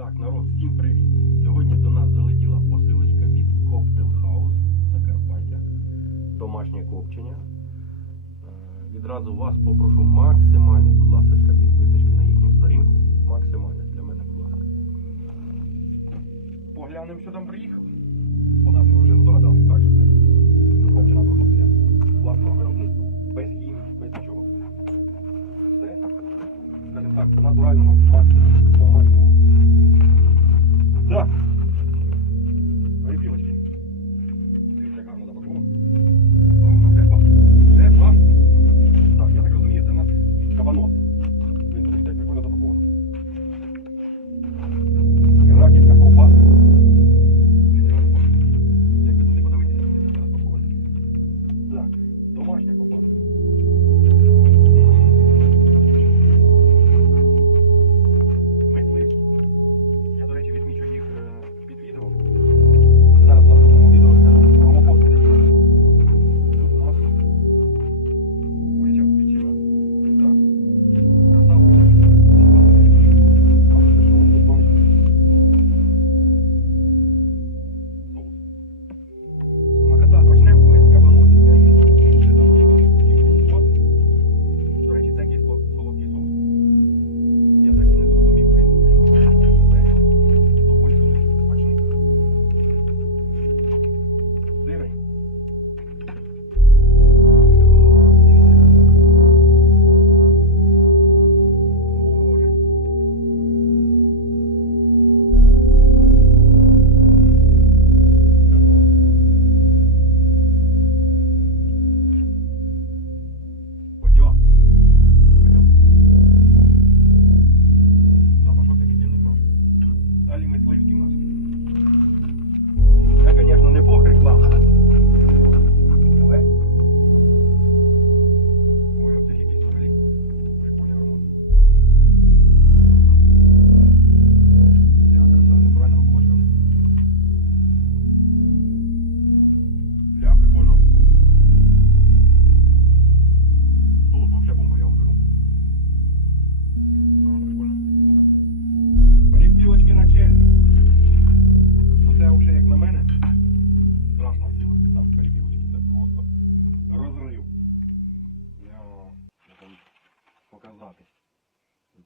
Так, народ, всім привіт. Сьогодні до нас залетіла посилочка від House Закарпаття. Домашнє копчення. Е, Відразу вас попрошу максимальне, будь ласка, підписочки на їхню сторінку. Максимальне для мене, будь ласка. Поглянемо, що там приїхало. По назві ви вже здогадались, так, що це копчена продукція власного виробництва. Без хімії, без нічого. Все, скажімо так, натурального максимуму, по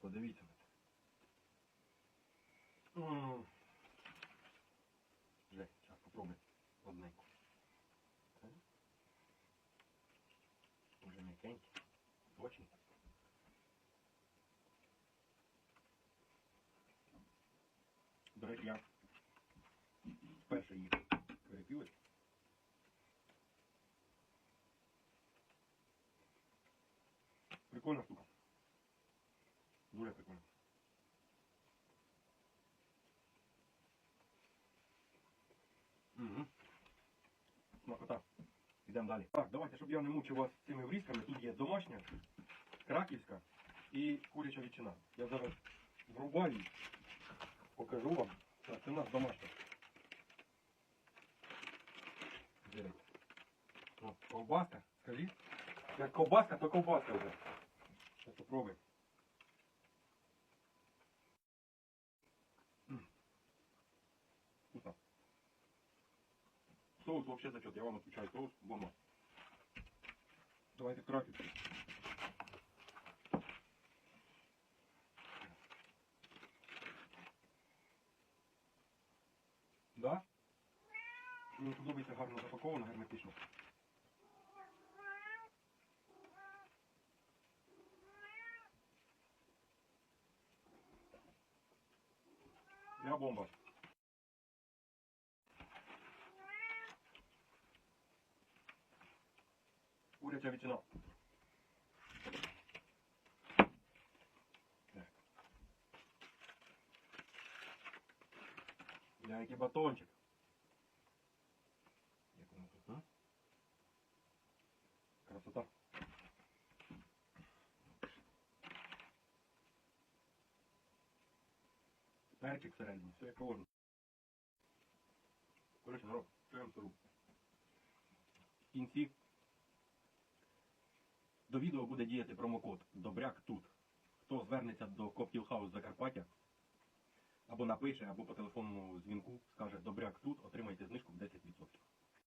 подивіться. М. Зараз попробуй одненьку. Уже м'якенький. Очень. До речі, я вперше їх перепілочки. Прикольна штука. Дуже прикольно. Угу. Смакота. Йдемо далі. Так, давайте, щоб я не мучив вас цими врізками, тут є домашня, краківська і куряча ветчина. Я зараз врубаю покажу вам. Так, це у нас домашня. О, ковбаска, скажіть. Як ковбаска, то ковбаска вже. Зараз попробуємо. Соус вообще зачет, я вам отвечаю, соус бомба. Давайте кракер. Да? Мені подобається гарно запаковано, герметично. Я бомба. Куряча ветчина. Я який батончик. Як воно тут, а? Красота. Перчик всередині, все як положено. Коротше, народ, вам скажу? В кінці до відео буде діяти промокод Добряк тут. Хто звернеться до Коптіл Хаус Закарпаття або напише, або по телефонному дзвінку скаже Добряк тут, отримайте знижку в 10%.